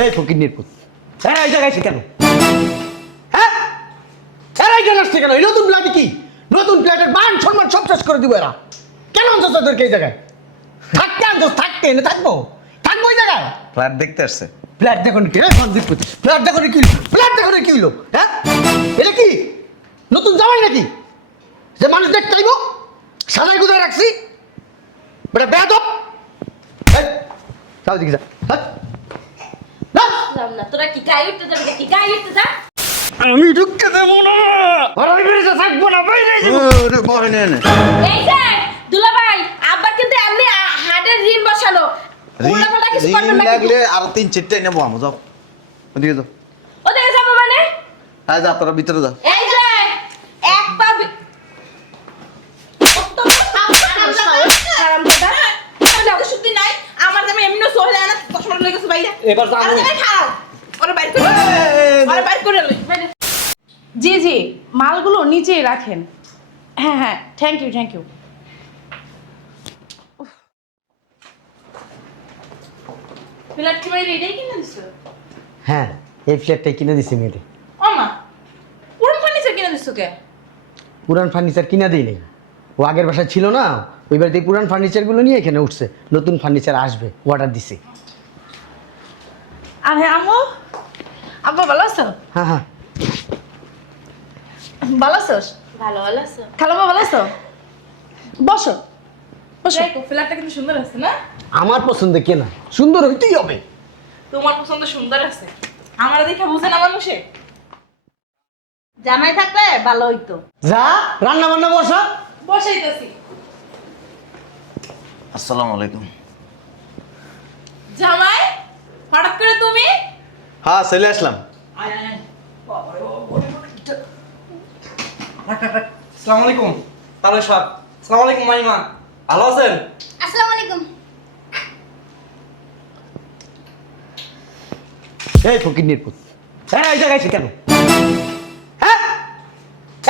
এই ফকিন্নির পুত, এরা এই জায়গায় কেন? হ্যাঁ, এরা এই জায়গায় কেন? এই নতুন ফ্ল্যাটে কি নতুন ফ্ল্যাটের মান সম্মান সব শেষ করে দিব এরা। কেন আনছো তোদেরকে এই জায়গায়? থাকতে আনছো, থাকতে এনে থাকবো ওই জায়গায়। ফ্ল্যাট দেখতে আসছে। ফ্ল্যাট দেখো কি রে সন্দীপ পুত, ফ্ল্যাট দেখো কি, ফ্ল্যাট দেখো কি হইলো? হ্যাঁ, এটা কি নতুন জামাই নাকি যে মানুষ দেখতে আইব? সাজাই গুজাই রাখছি বেটা বেয়াদব। যাও দিকে যা। না তোরা কি গায়ে উঠতে যাবি, কি গায়ে উঠতে যা। আমি ঢুকতে দেবো না, ঘরের ভিতরে থাকবো না, বাইরে যাবো। ওরে বয় নে নে। এই যে দুলাভাই, আব্বা কিন্তু এমনি হাড়ের রিং বসানো। উল্টাপাল্টা কিছু করবেন রিং না লাগলে কিন্তু। আর 3-4টাই নেবো আমো, যাও ওদিকে যাও। ওদিকে যাবো মানে? হ্যাঁ যা, তোরা ভিতরে যা। এই যে এক পা সত্যি নাই আমার দামে এমনি সহলে না কষ্ট লই গেছে বাইরে এবার যাবো। আরে ভাই খাও ওরে বাইরে করে আরে বাইরে করে লই বাইরে। জি জি, মালগুলো নিচেই রাখেন। হ্যাঁ হ্যাঁ, thank you thank you. Flat কি বাইরে এটাই কিনে দিছো? হ্যাঁ, এই ফ্ল্যাটটাই কিনে দিছি মেয়েরে। ও মা পুরো ফার্নিচার কিনে দিছো কে? পুরান ফার্নিচার কিনা দিই নেই, ও আগের বাসায় ছিল না, ওই বাড়িতে পুরান ফার্নিচারগুলো নিয়ে এখানে উঠছে। নতুন ফার্নিচার আসবে, অর্ডার দিছি। আর হ্যাঁ আম্মু, আব্বা ভালো আছো? হ্যাঁ হ্যাঁ, ভালো আছোস? ভালো ভালো আছো? খালাম্মা ভালো আছো? বসো বসো। দেখো ফ্ল্যাটটা কিন্তু সুন্দর আছে না? আমার পছন্দে কেনা, সুন্দর হইতেই হবে। তোমার পছন্দ সুন্দর আছে, আমার দেখে বুঝে না মানুষে। জামাই থাকলে ভালো হইতো। যা রান্না বান্না বসা। বসাইতেছি। আসসালামু আলাইকুম। জামাই হঠাৎ করে তুমি? হ্যাঁ চলে আসলাম। আসসালামু আলাইকুম তাহলে সব। আসসালামু আলাইকুম মাইমা, ভালো আছেন? আসসালামু আলাইকুম। এই ফকিন্নির পুত, এরা এই জায়গায় কেন? হ্যাঁ,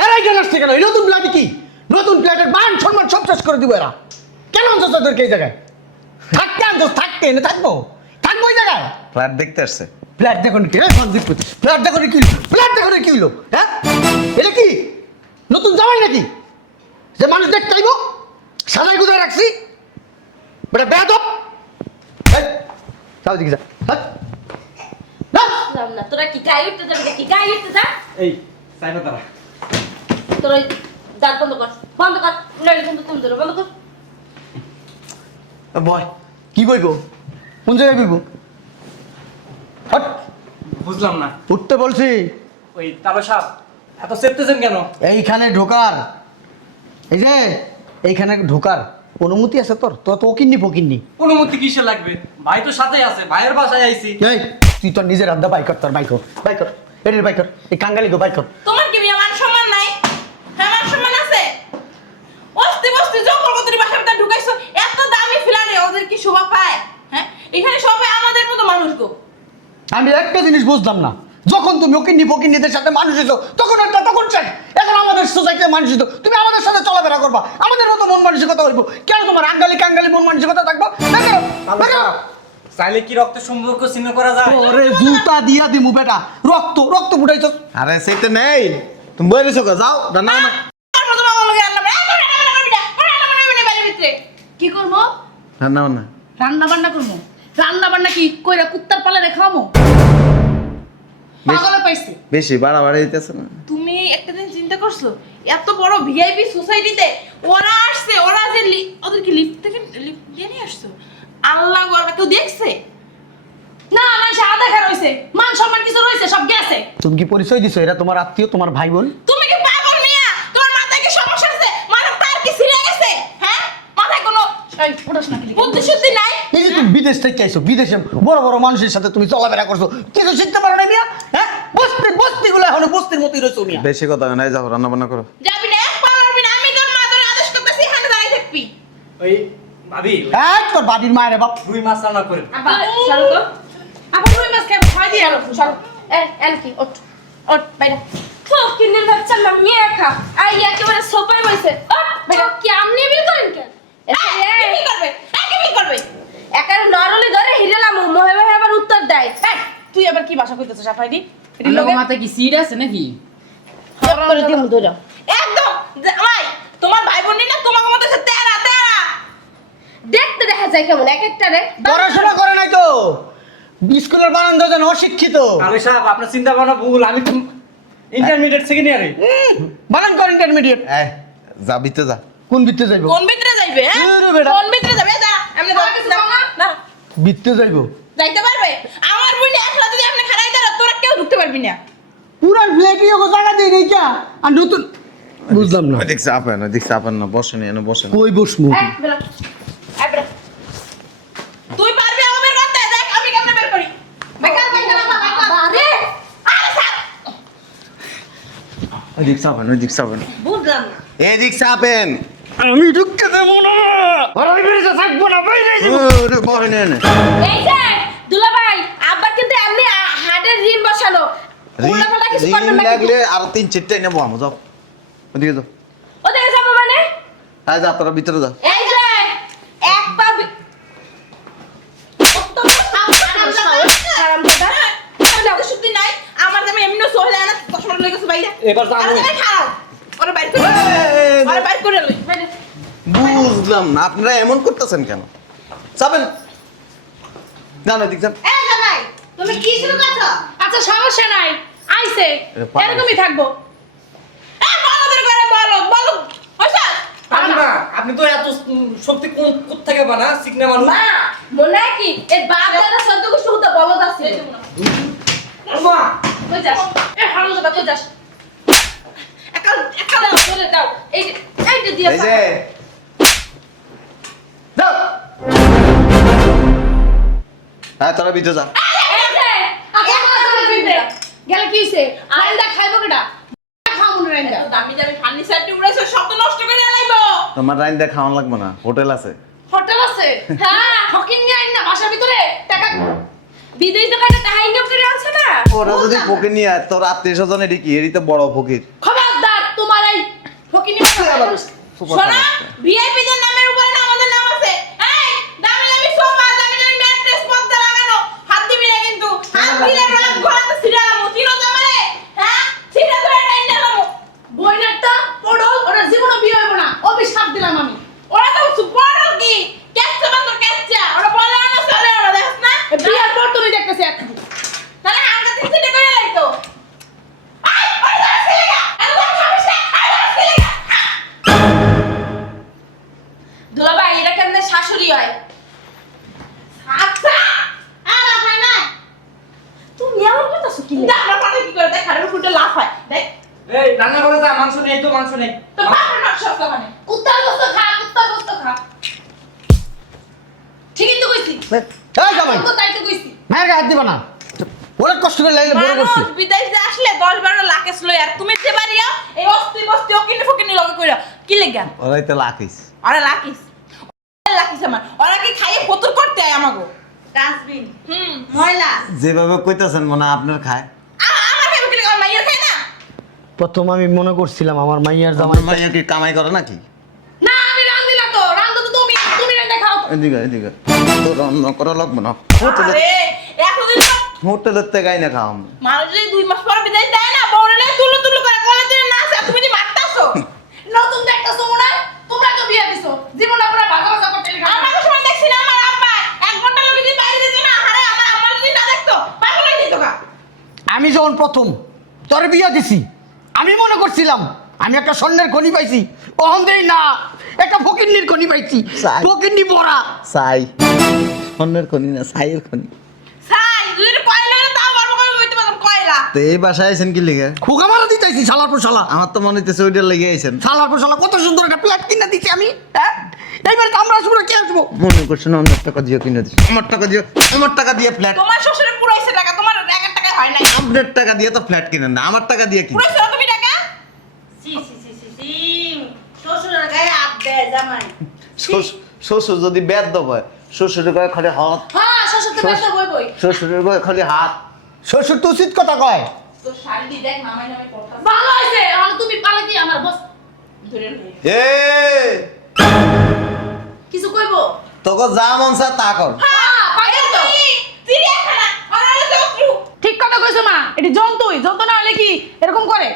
এরা এই জায়গায় কেন? এই নতুন ফ্ল্যাটে কি নতুন ফ্ল্যাটের মান সম্মান সব শেষ করে দিব এরা। কেন আনছো তোদেরকে এই জায়গায়? থাকতে আনছো, থাকতে এনে থাকবো ওই জায়গায়। ফ্ল্যাট দেখতে আসছে। ফ্ল্যাট দেখো কি রে সন্দীপ পুত, ফ্ল্যাট দেখো কি, ফ্ল্যাট দেখো কি হইলো? হ্যাঁ, এটা কি নতুন জামাই নাকি যে মানুষ দেখতে আইব? সাজাই গুজাই রাখছি বেটা বেয়াদব। যাও দিকে যা। না তোরা কি গায়ে উঠতে যাবি, কি গায়ে উঠতে যা। এই সাইবা তারা। তোরা দাঁত বন্ধ কর, বন্ধ কর, নইলে কিন্তু তুমি ধরো, বন্ধ কর। বয়। কি বইব? কোন জায়গায় বইব? হট, বুঝলাম না। উঠতে বলছি। ওই তারা সাহেব এত চেপতেছেন কেন? এইখানে ঢোকার, এই যে এইখানে ঢোকার অনুমতি আছে তোর? তোর তো ওকিন্নি ফকিন্নি। অনুমতি কিসে লাগবে? ভাই তো সাথেই আছে, ভাইয়ের বাসায় আইছি। এই তুই তোর নিজের আড্ডা বাই কর, তোর বাই কর, বাই কর, এটির বাই কর, এই কাঙ্গালি গো বাই কর। তোমার কি বিয়ে মান সম্মান নাই? হ্যাঁ মান সম্মান আছে? অস্তি বস্তি জঙ্গল কতরি বাসার ভিতরে ঢুকাইছো, এত দামি ফ্ল্যাটে ওদের কি শোভা পায়? হ্যাঁ এখানে সবাই আমাদের মতো মানুষ গো। আমি একটা জিনিস বুঝলাম না, যখন তুমি ওকিন্নি ফকিন্নিদের সাথে মানুষ হইছো তখন একটা তখন চাই, এখন আমাদের সোসাইটিতে মানুষ হইতো তুমি আমাদের সাথে চলাফেরা করবা, আমাদের মতো মন মানসিকতা হইব। কেন তোমার আঙ্গালি কাঙ্গালি মন মানসিকতা থাকবো? দেখো দেখো, চাইলে কি রক্তের সম্পর্ক চিহ্ন করা যায়? ওরে জুতা দিয়া দিমু বেটা, রক্ত রক্ত ফুটাইছো। আরে সেটা নেই, তুমি বই রইছো গো, যাও রান্না বান্না। আর মতো মামা লগে রান্না বান্না, রান্না বান্না বাইরে ভিতরে। কি করবো? রান্না বান্না। রান্না বান্না করবো? রান্না বান্না কি কইরা কুত্তার পালে রেখামো? পাগলে পাইছে। বেশি বাড়াবাড়ি দিতেছে না? তুমি একটা দিন চিন্তা করছো এত বড় ভিআইপি সোসাইটিতে ওরা আসছে, ওরা যে ওদের কি লিফট থেকে লিফট দিয়ে নিয়ে আসছো? আল্লাহ গর্ব, কেউ দেখছে? না মানুষ আধা খা রইছে, মান সম্মান কিছু রইছে, সব গেছে। তুমি কি পরিচয় দিছো এরা তোমার আত্মীয়, তোমার ভাই বোন? তুমি কি পাগল মিয়া? তোমার মাথায় কি সমস্যা আছে? মানে তার কি ছিঁড়ে গেছে? হ্যাঁ মাথায় কোনো এই উঠাস না কি? বুদ্ধি শুদ্ধি নাই? এই যে তুমি বিদেশ থেকে আইছো, বিদেশে বড় বড় মানুষের সাথে তুমি চলাফেরা করছো, কিছু শিখতে পারো না মিয়া? হ্যাঁ, বস্তি বস্তি গুলো এখন বস্তির মতোই রয়েছো মিয়া। বেশি কথা নাই, যাও রান্না বান্না করো। যাবি না, এক পা লড়বি না। আমি তোর মা তোর আদেশ করতেছি, এখানে দাঁড়িয়ে থাকবি। ওই ভাবি হ্যাঁ, তোর বাড়ির মায়ের বাপ। রুই মাছ রান্না করেন। আব্বা চলো তো। আবার রুই মাছ খাই, ভয় দিয়ে আলো চলো। এল কি ওঠ ওঠ বাইরে। তো কিনের বাচ্চা না মেয়ে খা, আই একেবারে সোপায় বসে। ওঠ বাইরে। কি আমনি বিল করেন কেন? কি করবে? কি করবে? একারে নরলি ধরে হিরেলাম মোহে মোহে আবার উত্তর দেয়। তুই আবার কি ভাষা কইতেছিস আফাইদি এটি আমার লগে মাথায় কি সিট আছে নাকি? করে দিম ধরে একদম জামাই তোমার ভাই বোন না তোমার মতো সে তেরা তেরা দেখতে দেখা যায় কেমন এক একটা রে পড়াশোনা করে নাই তো স্কুলের বারান্দা যেন অশিক্ষিত তাহলে সাহেব আপনার চিন্তা ভাবনা ভুল, আমি তো ইন্টারমিডিয়েট সেকেন্ড ইয়ারে। বানান কর ইন্টারমিডিয়েট এই যা ভিতরে যা। কোন বিত্তে যাইব কোন ভিতরে যাইবে হ্যাঁ এ রে বেটা। কোন ভিতরে যাবে যা এমনি দাও কিছু না না বিত্তে যাইব যাইতে পারবে আমার বোন একলা যদি আপনি খাড়াই দাঁড়া তোরা কেউ ঢুকতে পারবি না পুরান ফ্ল্যাটই ওকে জায়গা দেই নাই কা আর নতুন বুঝলাম না ওদিক চাপেন না বসেন এনে বসেন। কই বসমু এই বেলা এই বেলা তুই পারবি আমাদের করতে দেখ আমি কেমনে বের করি বেকার বেকার আরে আরে স্যার ওদিক চাপেন। বুঝলাম না এদিক চাপেন। আমি ঢুকতে দেব না আর আমি বেরিয়ে থাকবো না বাইরে যাবো ওরে বহেন এনে। এই যে দুলাভাই আব্বা কিন্তু এমনি হাড়ের রিম বসানো উল্টাপাল্টা কিছু রিং করবেন না লাগলে আর 3-4টা নেবো আমি যাও। ওদিকে যাও। ওদিকে যাবো মানে আয় যা তোরা ভিতরে যা। এই যে এক পা শুদ্ধি নাই আমার দামে এমনি সহলে না চশমা লই গেছে বাইরে এবার যাবো। আরে তুমি খাও ওরে বাইরে করে আরে বাইরে করে লই বাইরে বুঝলাম না আপনারা এমন করতেছেন কেন? চাপেন। জান ওদিক যান। এই জামাই তুমি কি শুরু করছো আচ্ছা সমস্যা নাই আইছে এ পাগল। এরকমই থাকবো এই বলদের করে বলো হইছে না, আপনি তো এত শক্তি কোন থেকে বানা সিগনা মানুষ। মা মনে হয় কি এই বাপ দাদা সদ্য গোষ্ঠী হতে বলদ আছে মা কই যাস এ হারুন দাদা কই যাস একাল একাল দাও ধরে দাও এই যে দিয়ে এই যে যাও। হ্যাঁ তোরা ভিতরে যা। এই যে আচ্ছা কথা কইবে গেলে কি হইছে রান্দা খাইবো কেডা খামুন রান্দা এত দামি দামি ফার্নিচার উড়াইছো সব তো নষ্ট করে লাইবো তোমার রাইন্দা খাওয়ান লাগবে না, হোটেল আছে। হোটেল আছে হ্যাঁ ফকিন নিয়ে আইন না বাসার ভিতরে টাকা বিদেশ দোকানে টাহাই নিয়োগ করে আনছে না ওরা যদি ফকির নিয়ে আয়, তোর আত্মীয় স্বজন এটি কি এরই তো বড় ফকির। খবরদার তোমার এই ফকিনি শোনা ভিআইপি দের নামের উপরে না আমাদের নাম আছে এই দামি দামি সোফা দামি দামি ম্যাট্রেস পর্দা লাগানো হাত দিবি না কিন্তু হাত দিলে রাগ ঘোরাতে সিরিয়াল মুতিনো জামালে হ্যাঁ সিরিয়াল ধরে টাইম দিলাম বইনারটা পড়ল ওরা জীবনে বিয়ে হইব না অভিশাপ দিলাম আমি ওরা তো সুপার কি কেচ্চা বান্দর কেচ্চা ওরা বলে না চলে ওরা দেখছ না বিয়ার পর তুমি দেখতেছি এক তাহলে আমরা তিন সিটে করে লাইতো আই ওরা ছেলেগা এত সমস্যা আরে ছেলেগা দুলাভাই এটা কেমনে শাশুড়ি হয় আচ্ছা আলা ভাই না তুমি এমন করতেছো কি আমরা পারে কি করে দেখ খাড়ের উপরে লাফ হয় দেখ এই রান্না করে যা, মাংস নেই তো মাংস নেই। তো বাপের মাংস আছে মানে কুত্তার গোস্ত খা কুত্তার গোস্ত খা ঠিকই তো কইছি এই জামাই তো তাই তো কইছি মায়ের গায়ে হাত দিবা না অনেক কষ্ট করে লাইলে বড় করছি মানুষ বিদেশে আসলে 10-12 লাখ লই আর তুমি যে বাড়িয়া এই অস্তি বস্তি ওকিনি ফকিনি লগে কইরা কি লাগা ওরাই তো লাখিস। আরে লাকিস লাকিস আমার ওরা কি খাইয়ে ফতুর করতে আয় আমাগো ডাস্টবিন ময়লা যেভাবে কইতাছেন মনে হয় আপনার খায়। আমার খাইবে কি লাগা মাইয়ার খাই না প্রথম আমি মনে করছিলাম আমার মাইয়ার আমার জামাই মাইয়া কি কামাই করে নাকি? না আমি রান্ধি না তো রান্ধো তো তুমি তুমি রান্ধা খাও এদিকে তো রান্না করা লাগবে না। আরে এতদিন তো হোটেলের থেকে আইনা খাওয়াম। মানুষ যদি 2 মাস পর বিদেশ দেয় না বউরে তুলু তুলু করে কলেজে না আসে তুমি যে মারতাছো নতুন দেখতেছো মনে হয় তোমরা তো বিয়ে দিছো জীবনে পুরো ভাগা ভাগা করতে লিখা আমার সময় দেখছি না আমার আব্বা 1 ঘন্টা লগে যদি বাইরে যেত না আরে আমার আম্মা যদি না দেখতো পাগল হয়ে যেত গা আমি যখন প্রথম তোর বিয়া দিছি আমি মনে করছিলাম আমি একটা স্বর্ণের খনি পাইছি ওহন দেই না একটা ফকিন্নির খনি পাইছি সাই। ফকিন্নি বড়া সাই অন্যের খনি না সাইয়ের খনি। সাই যদি কয়লা হলে তাও গর্ব করে কইতে পারতাম কয়লা তো এই বাসায় আইছেন কি লিগে? খুগা মারা দিতেছি শালার পর শালা আমার তো মনে হইতেছে ওইটার লেগে আইছেন। শালার পর শালা কত সুন্দর একটা প্লেট কিনে দিছি আমি হ্যাঁ এইবার তো আমরা আসবো না, কে আসবো মনে করছেন আমার টাকা দিয়ে কিনে দিচ্ছি। আমার টাকা দিয়ে ফ্ল্যাট। তোমার শ্বশুরে পুরাইছে টাকা তোমার 1 টাকা হয় নাই আপনার টাকা দিয়ে তো ফ্ল্যাট কিনেন না, আমার টাকা দিয়ে কি? পুরাইছো তুমি টাকা শ্বশুরের গায়ে হাত দেয় জামাই শ্বশুর যদি বেদ হয়, শ্বশুরের গায়ে খালি হাত, হ্যাঁ শ্বশুর তো ব্যস্ত বই বই শ্বশুরের গায়ে খালি হাত। শ্বশুর তো উচিত কথা কয় তো শাড়ি দি দেখ নামাই নামাই কথা ভালো হইছে আর তুমি পালে কি আমার বস ধরে লই এ কিছু কইবো তোকে যা মন চায় তা কর। হ্যাঁ পাগল তো চিড়িয়াখানা আর আলো তো এটি জন্তুই, জন্তু না হলে কি এরকম করে?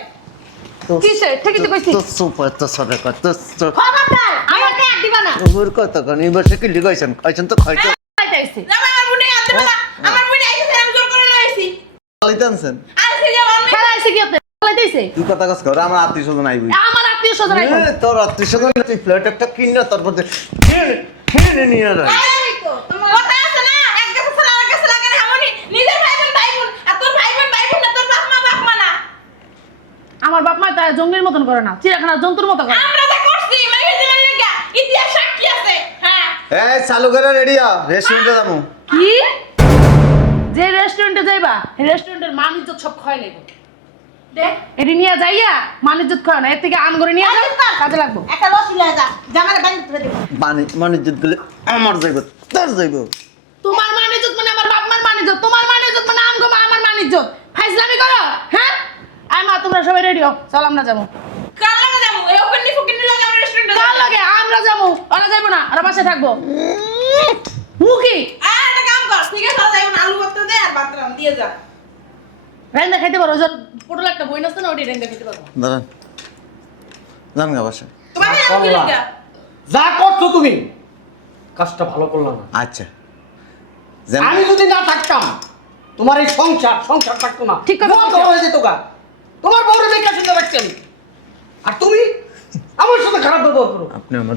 কিসে? ঠিকই তো কইছি। তো সুপার তো সরে কর তো খবরদার, আমাকে আর দিবা না। ওর কত কোন এবারে কি লিগাইছেন কইছেন তো খাইছো খাইতাইছি। জামাই আমার বোনে হাত দেবে না। আমার বোনে আইছে আমি জোর করে লইছি। খাইতানছেন আর সে যে আমি খেলাইছে কি আপনি? খেলাইতেছে? তুই কথা কস কর আমার আত্মীয় স্বজন আইবি আমার আত্মীয় স্বজন আইবো। তোর আত্মীয় স্বজন তুই ফ্ল্যাট একটা কিনা তারপর খেয়ে নিয়ে যায় কথা আছে না এক গাছে ছাড়া আর গাছে লাগে না হামনি নিজের ভাই বোন আর তোর ভাই বোন না তোর বাপ মা না আমার বাপ মা তার জঙ্গলির মতন করে না, চিড়িয়াখানার জন্তুর মতো করে। আমরা যা করছি মাইকে দিবেন লাগা ইতিহাস সাক্ষী আছে হ্যাঁ এই চালু করে রেডি হ রেস্টুরেন্টে যাবো কি? যে রেস্টুরেন্টে যাইবা, রেস্টুরেন্টের মান ইজ্জত সব ক্ষয় লাগবে। দেখ, এটি নিয়ে যাইয়া মান ইজ্জত ক্ষয় না, এর থেকে আন করে নিয়ে যাও, কাজে লাগবো। একটা লস লয়ে যা জামারে বান্ধি ধরে দেব বাণিজ্য গেলে আমার যাইব তোর যাইব তোমার মান ইজ্জত মানে আমার বাপ মার মান ইজ্জত, তোমার মান ইজ্জত মানে আমগো মা আমার মান ইজ্জত। ফাইজলামি করো, হ্যাঁ? আয় মা, তোমরা সবাই রেডি হও, চল আমরা যাবো। কাল লাগা যাবো এই ওখানে ফুকিনি লাগা আমরা রেস্টুরেন্টে কাল লাগে আমরা যাবো, ওরা যাইবো না, ওরা বাসায় থাকবো। মুখি আর একটা কাম কর ঠিক আছে যাইবো না আলু ভর্তা দে আর ভাত রান দিয়ে যা রাইন্দা খাইতে পারো, ওই পটল একটা বই নাস্তা না, ওটি রাইন্দা খাইতে পারবো। দাঁড়ান জান গা বাসা তোমার ভাই আমি বললা। লাগা যা করছো তুমি কাজটা ভালো করলা না। আচ্ছা জান আমি যদি না থাকতাম তোমার এই সংসার থাকতো না। ঠিক কথা মন বলছো। খারাপ হয়ে যেত গা। তোমার বউরে মেয়ে কাছে রাখছি আমি। আর তুমি আমার সাথে খারাপ ব্যবহার করো। আপনি আমার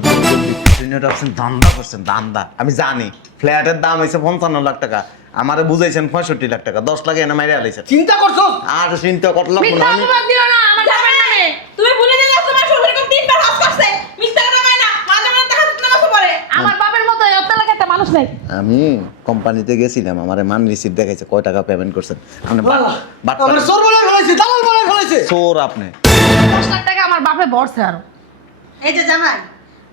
ট্রেনার আছেন ধান্দা করছেন ধান্দা আমি জানি ফ্ল্যাটের দাম হয়েছে 55 লাখ টাকা আমারে বুঝাইছেন 65 লাখ টাকা 10 লাখ এনে মাইরে আলাইছেন চিন্তা করছো? আর চিন্তা করলাম মিথ্যা না আমি অপবাদ দিও না আমার জামাই নামে। তুমি ভুলে যাও তোমার শ্বশুর কোন তিনবার হজ করছে মিস্টার রামাই না মাঝে মাঝে তাহাজ্জুদ নামাজ পড়ে আমার বাপের মতো এত এলাকায় একটা মানুষ নাই। আমি কোম্পানিতে গেছিলাম আমারে মান রিসিপ্ট দেখাইছে কয় টাকা পেমেন্ট করছেন আপনি বাট আমার চোর বলে ফেলেছে, দালাল বলে ফেলেছে। চোর আপনি 10 লাখ টাকা আমার বাপে বর্ষে আরো। এই যে জামাই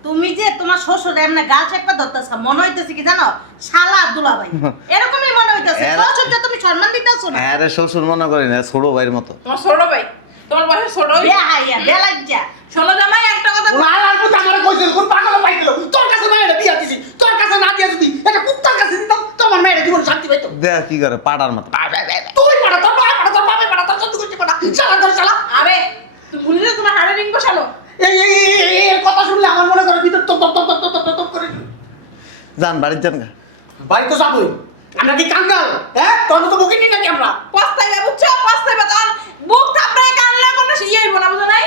তুমি যে তোমার শ্বশুর এমনি গাল চেপা ধরতেছ মনে হইতেছে কি জানো শালা দুলাভাই এরকমই মনে হইতেছে শ্বশুর যে তুমি সম্মান দিতেছ না আরে শ্বশুর মনে করি না ছোট ভাইয়ের মতো তোমার ছোট ভাই তোমার বয়স ছোট বেহাইয়া বেলাজ্জা শোনো জামাই একটা কথা লাল পুত আমারে কইছে কোন পাগল পাই দিল। তোর কাছে মেয়েটা বিয়া দিছি, তোর কাছে না দিয়া যদি এটা কুত্তার কাছে দিতাম তোমার মেয়েটা জীবন শান্তি পাইতো। দেখ কি করে পাড়ার মতো তুই পাড়া, তোর বাবা পাড়া, তোর বাপে পাড়া, তোর সত্যি করতে পাড়া, শালা তোর শালা। আরে তুমি ভুলে যাও তোমার হাড়ে রিং বসানো এই কথা শুনলে আমার মনে করে ভিতর তো করে। যান বাড়ির যান গা। বাড়ি তো যাবই। আমরা কি কাঙ্গাল? হ্যাঁ, তোর মতো বুকিনি নাকি আমরা? পস্তাইবে বুঝছো পস্তাইবে তখন বুক থাপড়ায় কানলা কোনো ইয়ে হইব না বুঝো নাই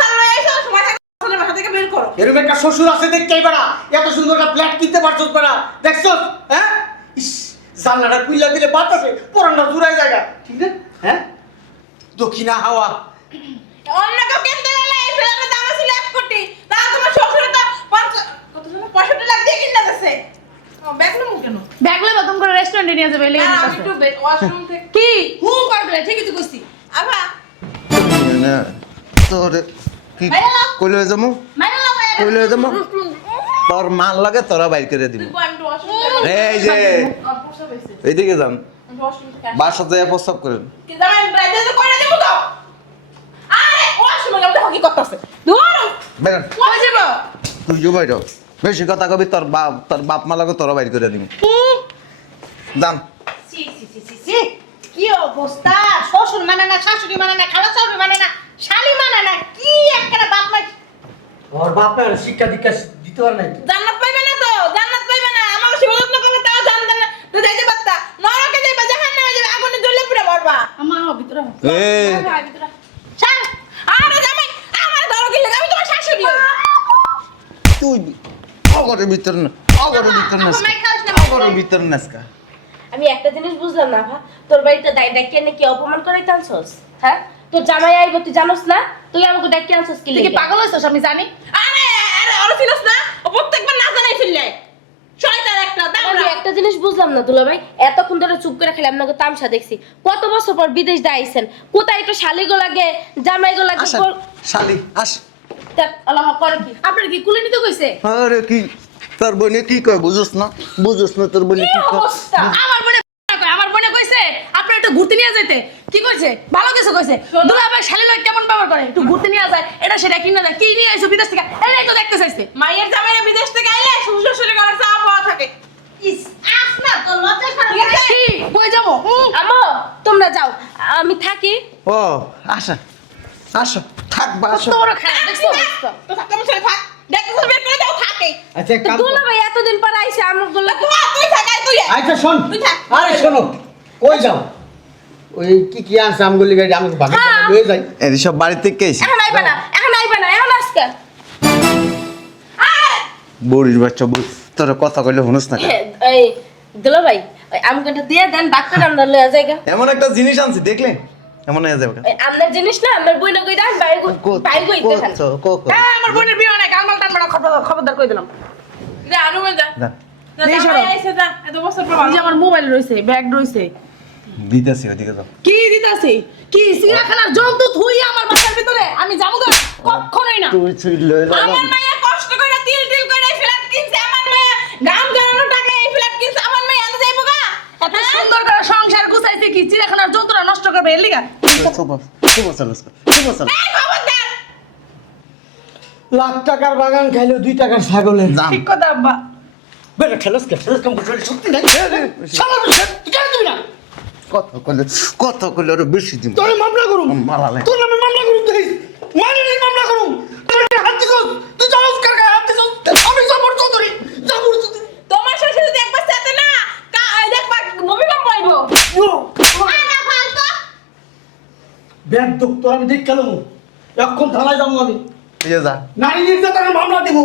সামনে এসে সময় থাকে সামনে বাসা থেকে বের করো এরকম একটা শ্বশুর আছে দেখতেই পারা, এত সুন্দর একটা ফ্ল্যাট কিনতে পারছস পারা, দেখছস? হ্যাঁ, ইস, জানলাটা খুইলা দিলে বাতাসে পরানটা জুড়াই জায়গা, ঠিক না? হ্যাঁ, দক্ষিণা হাওয়া। অন্য কেউ কিনতে গেলে এই ফ্ল্যাটের দাম ছিল 1 কোটি তা তোমার শ্বশুর তো কত জানো 65 লাখ দিয়ে কিনে দিয়েছে ব্যাগ না কেন ব্যাগ লইবা তুমি করে রেস্টুরেন্টে নিয়ে যাবে, এলিয়ে আমি দিতেছে। একটু ওয়াশরুম থেকে কি হুম করে দিলে, ঠিকই তো কইছি। আবা তোর কি ভাইয়া লাও। কইলে যাবো মাইরা লাও কইলে যাবো তোর মাল লাগে তোরা বাইর করে দিব আমি একটু ওয়াশরুম এই যে পোষা পাইছে এইদিকে যান ওয়াশরুম থেকে বাসা যায় প্রস্তাব করেন কি জামাই ব্রাইডে তো কইরা দেব তো আরে ওয়াশরুমে গেলে কি করতেছে দূর বেরোন কই যাব তুই যে বাইর হ। বেশি কথা কবি তোর বাপ মা লাগে তোরা বাইর করে দিব যান সি সি সি সি সি কি অবস্থা শ্বশুর মানে না শাশুড়ি মানে না খালা শাশুড়ি মানে না শালি মানে না কি একটা বাপ মা ওর বাপের শিক্ষা দীক্ষা দিতে পারে নাই। জান্নাত পাইবে না তো জান্নাত পাইবে না আমাকে সেবা যত্ন করবে তাও জানতে না তো যাইতে পারতা নরকে যাইবা জাহান্নামে যাবে আগুনে জ্বলে পুড়ে মরবা আমার ভিতরে এই ছাড় আরে জামাই আমার ধরো কি লাগে আমি তোমার শাশুড়ি হই তুই অগরের ভিতর না অগরের ভিতর না মাই খাস না অগরের ভিতর নাসকা আমি একটা জিনিস বুঝলাম না ভা, তোর বাড়িতে ডাকিয়ে নাকি অপমান করাইতে আনছস? হ্যাঁ, তোর জামাই আইব তুই জানোস না? তুই আমাকে ডাকিয়ে আনছস কি তুই কি লাগি? পাগল হইছস আমি জানি। আরে আরে ওর চিনস না ও প্রত্যেকবার না জানাই ফিরলে শয়তান একটা আমি দামড়া একটা জিনিস বুঝলাম না দুলা ভাই, এতক্ষণ ধরে চুপ করে খেলে আপনাকে তামসা দেখছি। কত বছর পর বিদেশ দিয়ে আইছেন, কোথায় একটু শালিগো লাগে জামাইগো লাগে আসেন শালি আস আল্লাহ করে কি? আপনার কি কুলে নিতে কইছে? আরে কি তোর বোনে কি কয় বুঝছ না তোর বোনে কি কয় অবস্থা আমার বোনে কইছে আপনার একটু ঘুরতে নিয়ে যাইতে। কি কইছে? ভালো কিছু কইছে। দুলাভাই শালি লয় কেমন ব্যবহার করে, একটু ঘুরতে নিয়ে যায়, এটা সেটা কিনা যায়, কি নিয়ে আইছো বিদেশ থেকে, এটাই তো দেখতে চাইছে। মায়ের জামাইরা বিদেশ থেকে আইলে শ্বশুর শাশুড়ি ঘরে চা পাওয়া থাকে ইস আস না তো লজ্জা ঠিক আছে কি কই যাবো? আম্মু তোমরা যাও, আমি থাকি। ও আসা আসো থাকবা আসো তোর খারাপ দেখছো তো থাক তোমার ছেলে থাক দেখো বের করে দাও থাকে আচ্ছা এক কাম দুলা ভাই এতদিন পর আইছে আমার দুলা তুই থাক আয় তুই আচ্ছা শোন তুই থাক। আরে শোনো কই যাও ওই কি আনছে আমগুলি গাড়ি আমাকে বাকি লয়ে যাই এই সব বাড়ি থেকে এসে এখন আইবা না, এখন আইবা না, এখন আজকে বুড়ির বাচ্চা বুড়ি তোর কথা কইলে শুনিস না কেন? এই দুলা ভাই ওই আমগটা দিয়ে দেন ডাক্তার আমরা লয়ে যাইগা। এমন একটা জিনিস আনছি দেখলে এমন হয়ে যাবে ওই আমনের জিনিস না আমার বইনা কই দেন বাইরে বাইরে কই দেখেন। হ্যাঁ আমার বোনের বিয়ে অনেক গালমাল টানবা না, খবরদার কই দিলাম। যা রুমে যা যা না এই জামাই সরো। আইছে যা এত বছর পর এই যে আমার মোবাইল রইছে, ব্যাগ রইছে। দিতেছি ওদিকে যাও কি দিতাছি? কি সিরাখানার জন্তু থুই আমার বাসার ভিতরে? আমি যাবো না, কখনোই না। তুই লয়ে যা আমার মাইয়া কষ্ট করে তিল তিল করে এই ফ্ল্যাট কিনছে আমার মাইয়া গাম জানানো টাকা এই ফ্ল্যাট কিনছে আমার মাইয়া আনতে যাইবো গা এত সুন্দর করে সংসার গুছাইছে কি চিড়িয়াখানার জন্তুরা নষ্ট করবে এর লিগা? এই খবরদার লাখ টাকার বাগান খাইলো 2 টাকার ছাগলের যান ঠিক কথা আব্বা। বেটা খেলস কাম করছিস সত্যি নাই শালা তুই কেন দিবি না কত কইলে আরো বেশি দিন তোর মামলা করুম মারালে তোর নামে মামলা করুম তুই মারিনি মামলা করুম তোর হাত দিছস তুই জানোস কার গায়ে হাত দিছস আমি জবর চৌধুরী তোমার শ্বশুর যদি একবার সাথে না দেখবা ভূমিকম্প আইবো আনা ফালতো ব্যাগ তো তোর আমি দেখ কেন এখন থানায় যাবো আমি তুইও যা নারী নির্যাতনের মামলা দেবো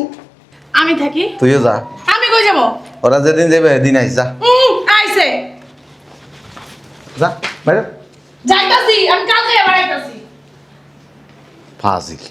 আমি থাকি, তুইও যা আমি কই যাবো? ওরা যেদিন দেবে দিন আইস যা আইছে যা বাইরে যাইতাছি, আমি কালকে বাড়াইতাছি। ফাজিল